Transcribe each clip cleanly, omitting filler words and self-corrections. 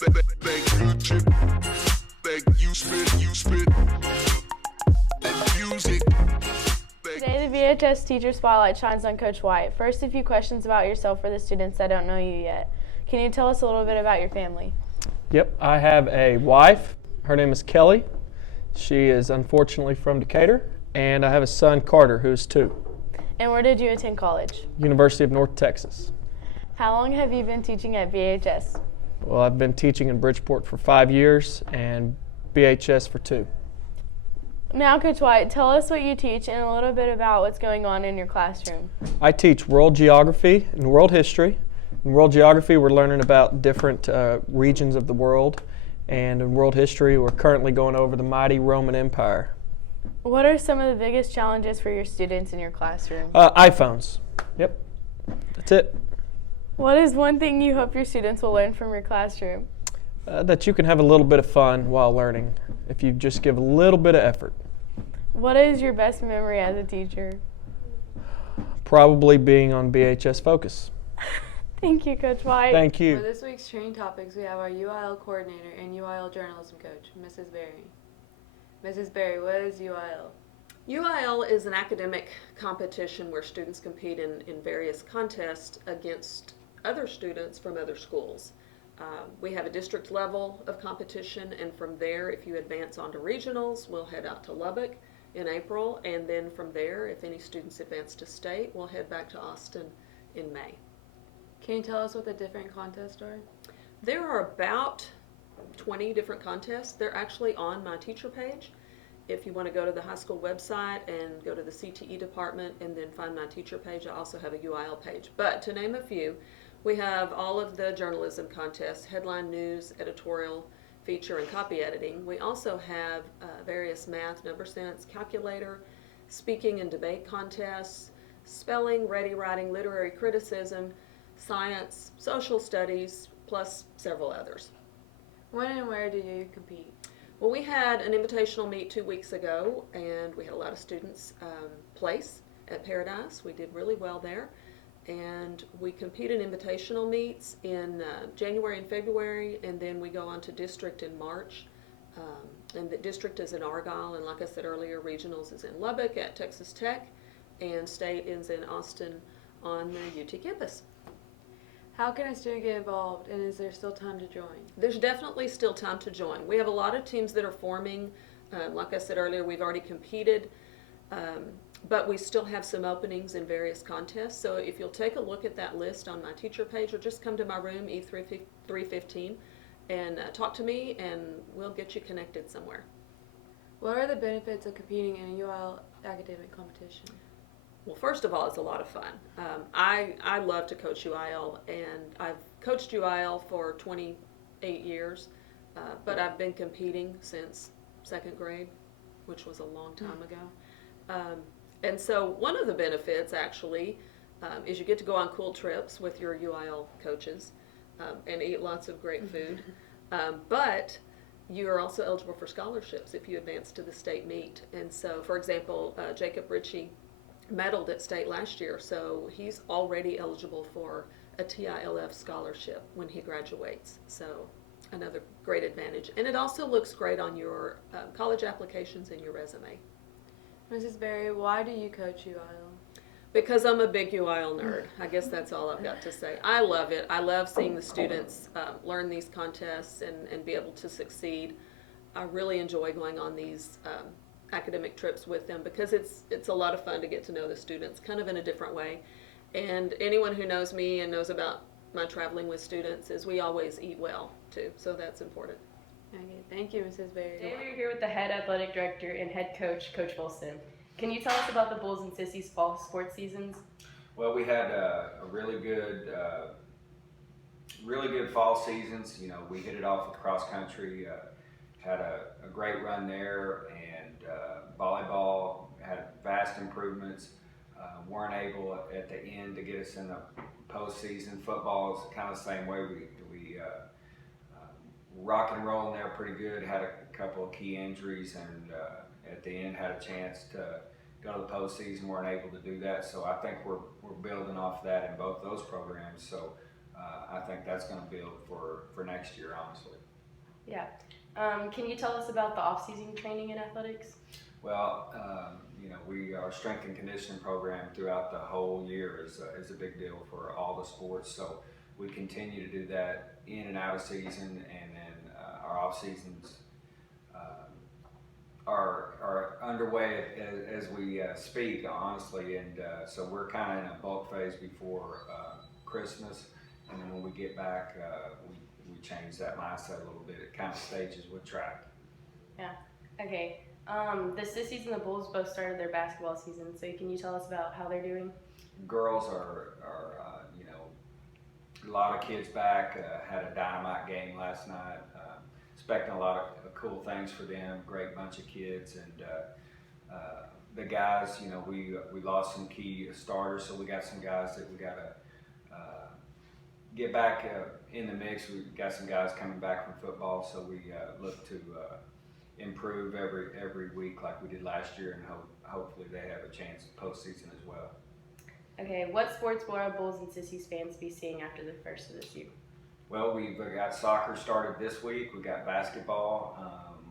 That good shit. That good shit. That you spit. That music. Today, the VHS Teacher Spotlight shines on Coach White. First, a few questions about yourself for the students that don't know you yet. Can you tell us a little bit about your family? Yep, I have a wife. Her name is Kelly. She is unfortunately from Decatur. And I have a son, Carter, who's 2. And where did you attend college? University of North Texas. How long have you been teaching at VHS? Well, I've been teaching in Bridgeport for 5 years and BHS for 2. Now, Coach White, tell us what you teach and a little bit about what's going on in your classroom. I teach world geography and world history. In world geography, we're learning about different regions of the world. And in world history, we're currently going over the mighty Roman Empire. What are some of the biggest challenges for your students in your classroom? iPhones. Yep, that's it. What is one thing you hope your students will learn from your classroom? That you can have a little bit of fun while learning if you just give a little bit of effort. What is your best memory as a teacher? Probably being on BHS Focus. Thank you, Coach White. Thank you. For this week's training topics, we have our UIL coordinator and UIL journalism coach, Mrs. Berry. Mrs. Berry, what is UIL? UIL is an academic competition where students compete in various contests against other students from other schools. We have a district level of competition, and from there, if you advance onto regionals, we'll head out to Lubbock in April, and then from there, if any students advance to state, we'll head back to Austin in May. Can you tell us what the different contests are? There are about 20 different contests. They're actually on my teacher page. If you want to go to the high school website and go to the CTE department and then find my teacher page, I also have a UIL page. But to name a few, we have all of the journalism contests, headline news, editorial, feature, and copy editing. We also have various math, number sense, calculator, speaking and debate contests, spelling, ready writing, literary criticism, science, social studies, plus several others. When and where do you compete? Well, we had an invitational meet 2 weeks ago, and we had a lot of students place at Paradise. We did really well there. And we compete in invitational meets in January and February, and then we go on to district in March. And the district is in Argyle, and like I said earlier, regionals is in Lubbock at Texas Tech, and state is in Austin on the UT campus. How can a student get involved, and is there still time to join? There's definitely still time to join. We have a lot of teams that are forming. Like I said earlier, we've already competed, but we still have some openings in various contests. So if you'll take a look at that list on my teacher page, or just come to my room, E315, and talk to me, and we'll get you connected somewhere. What are the benefits of competing in a UIL academic competition? Well, first of all, it's a lot of fun. I love to coach UIL, and I've coached UIL for 28 years, but I've been competing since 2nd grade, which was a long time ago. And so one of the benefits, actually, is you get to go on cool trips with your UIL coaches and eat lots of great food. But you are also eligible for scholarships if you advance to the state meet. And so, for example, Jacob Ritchie medaled at state last year, so he's already eligible for a TILF scholarship when he graduates. So another great advantage. And it also looks great on your college applications and your resume. Mrs. Berry, why do you coach UIL? Because I'm a big UIL nerd. I guess that's all I've got to say. I love it. I love seeing the students learn these contests and be able to succeed. I really enjoy going on these academic trips with them because it's a lot of fun to get to know the students kind of in a different way. And anyone who knows me and knows about my traveling with students is we always eat well too, so that's important. Okay, thank you, Mrs. Berry. Today we're here with the head athletic director and head coach, Coach Wilson. Can you tell us about the Bulls and Sissies fall sports seasons? Well, we had a really good really good fall seasons. You know, we hit it off with cross country, had a great run there, and volleyball had vast improvements. Weren't able at the end to get us in the postseason. Football is kind of the same way. We rock and rolling there pretty good. Had a couple of key injuries, and at the end had a chance to go to the postseason. Weren't able to do that, so I think we're building off that in both those programs. So I think that's going to build for next year, honestly. Yeah. Can you tell us about the off-season training in athletics? Well, you know, our strength and conditioning program throughout the whole year is a big deal for all the sports. So we continue to do that in and out of season, and then our off seasons are underway as we speak, honestly. And so we're kind of in a bulk phase before Christmas, and then when we get back, we change that mindset a little bit. It kind of stages with track. Yeah. Okay. The Sissies and the Bulls both started their basketball season, so can you tell us about how they're doing? Girls are you know, a lot of kids back. Had a dynamite game last night. Expecting a lot of cool things for them. Great bunch of kids, and the guys, you know, we lost some key starters, so we got some guys that we got to get back in the mix. We got some guys coming back from football, so we look to improve every week like we did last year, and hopefully they have a chance postseason as well. Okay, what sports will our Bulls and Sissies fans be seeing after the first of this year? Well, we've got soccer started this week. We got basketball.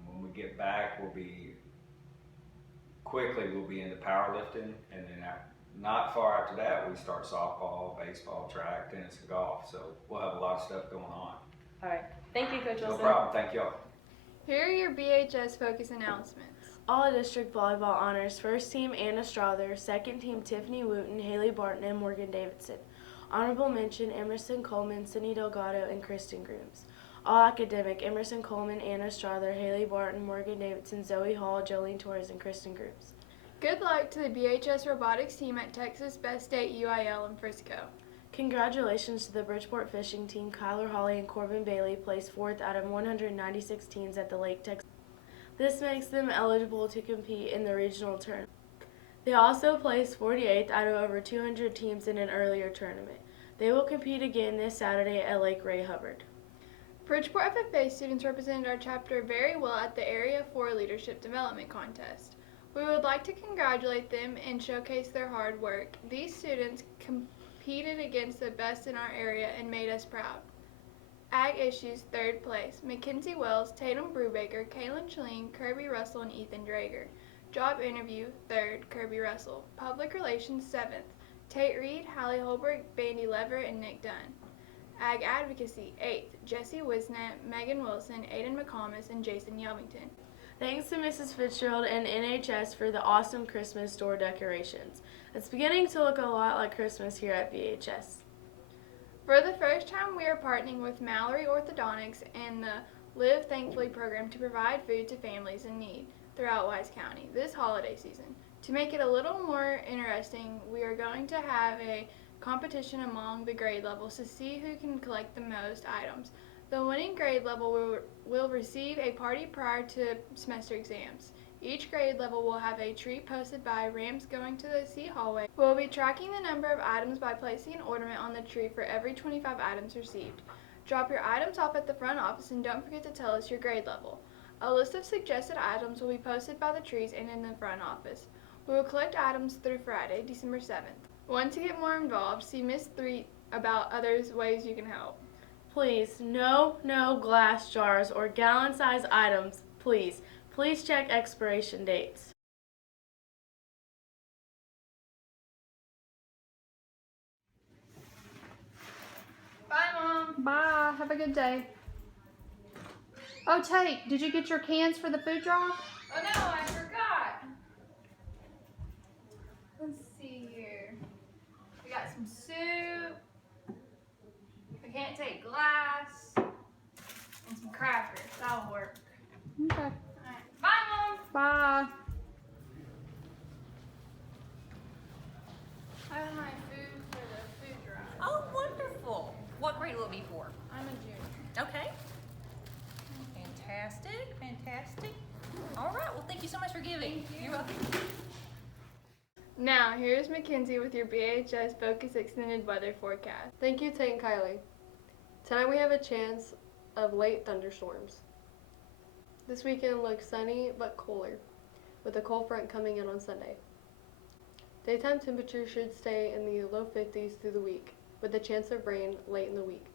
When we get back, we'll be into powerlifting, and then not far after that, we start softball, baseball, track, tennis, and golf. So we'll have a lot of stuff going on. All right. Thank you, Coach Wilson. No problem. Thank y'all. Here are your BHS Focus announcements. All district volleyball honors: first team Anna Strother, second team Tiffany Wooten, Haley Barton, and Morgan Davidson. Honorable mention: Emerson Coleman, Sydney Delgado, and Kristen Grooms. All academic: Emerson Coleman, Anna Strother, Haley Barton, Morgan Davidson, Zoe Hall, Jolene Torres, and Kristen Grooms. Good luck to the BHS robotics team at Texas Best State UIL in Frisco. Congratulations to the Bridgeport fishing team. Kyler Hawley and Corbin Bailey placed 4th out of 196 teams at the Lake Texas. This makes them eligible to compete in the regional tournament. They also placed 48th out of over 200 teams in an earlier tournament. They will compete again this Saturday at Lake Ray Hubbard. Bridgeport FFA students represented our chapter very well at the Area 4 Leadership Development Contest. We would like to congratulate them and showcase their hard work. These students competed against the best in our area and made us proud. Ag Issues, 3rd place: Mackenzie Wells, Tatum Brubaker, Kaylin Chalene, Kirby Russell, and Ethan Drager. Job Interview, 3rd, Kirby Russell. Public Relations, 7th: Tate Reed, Hallie Holbrook, Bandy Lever, and Nick Dunn. Ag Advocacy, 8th: Jesse Wisnett, Megan Wilson, Aiden McComas, and Jason Yelvington. Thanks to Mrs. Fitzgerald and NHS for the awesome Christmas store decorations. It's beginning to look a lot like Christmas here at BHS. For the first time, we are partnering with Mallory Orthodontics and the Live Thankfully program to provide food to families in need throughout Wise County this holiday season. To make it a little more interesting, we are going to have a competition among the grade levels to see who can collect the most items. The winning grade level will receive a party prior to semester exams. Each grade level will have a tree posted by ramps going to the C hallway. We'll be tracking the number of items by placing an ornament on the tree for every 25 items received. Drop your items off at the front office and don't forget to tell us your grade level. A list of suggested items will be posted by the trees and in the front office. We will collect items through Friday, December 7th. Want to get more involved? See Miss 3 about other ways you can help. Please, no glass jars or gallon-sized items, please. Please check expiration dates. Bye, Mom. Bye. Have a good day. Oh, Tate, did you get your cans for the food drive? Oh, no, I forgot. Let's see here. We got some soup. We can't take glass. And some crackers. That'll work. Okay. All right. Bye, Mom. Bye. I have my food for the food drive. Oh, wonderful. What grade will it be for? Okay. Fantastic, fantastic. All right, well, thank you so much for giving. You're welcome. Now, here's Mackenzie with your BHS Focus Extended Weather Forecast. Thank you, Tate and Kylie. Tonight we have a chance of late thunderstorms. This weekend looks sunny but cooler, with a cold front coming in on Sunday. Daytime temperatures should stay in the low 50s through the week, with a chance of rain late in the week.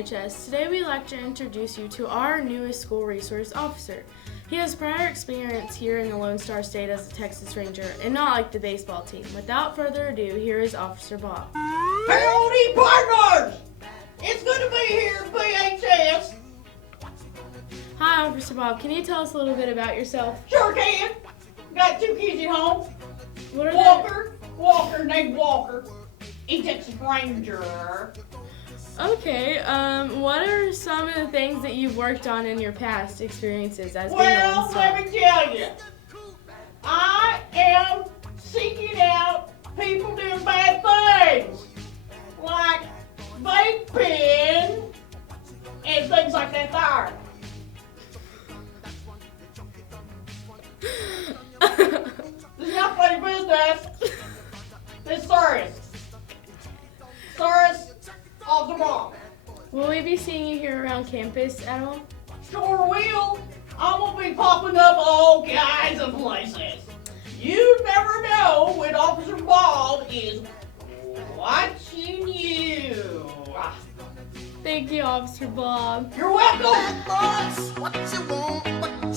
BHS. Today we'd like to introduce you to our newest school resource officer. He has prior experience here in the Lone Star State as a Texas Ranger and not like the baseball team. Without further ado, here is Officer Bob. Howdy, partners! It's good to be here at BHS. Hi, Officer Bob. Can you tell us a little bit about yourself? Sure can. Got 2 kids at home. What are Walker, named Walker. He's Texas Ranger. Okay, what are some of the things that you've worked on in your past experiences as being a Well, Lone Star? let me tell you. I am seeking out people doing bad things. Like vaping and things like that there. This is not funny business. This is serious. Serious off the wall. Will we be seeing you here around campus at all? Sure will. blowing up all kinds of places. You never know when Officer Bob is watching you. Thank you, Officer Bob. You're welcome. What you want,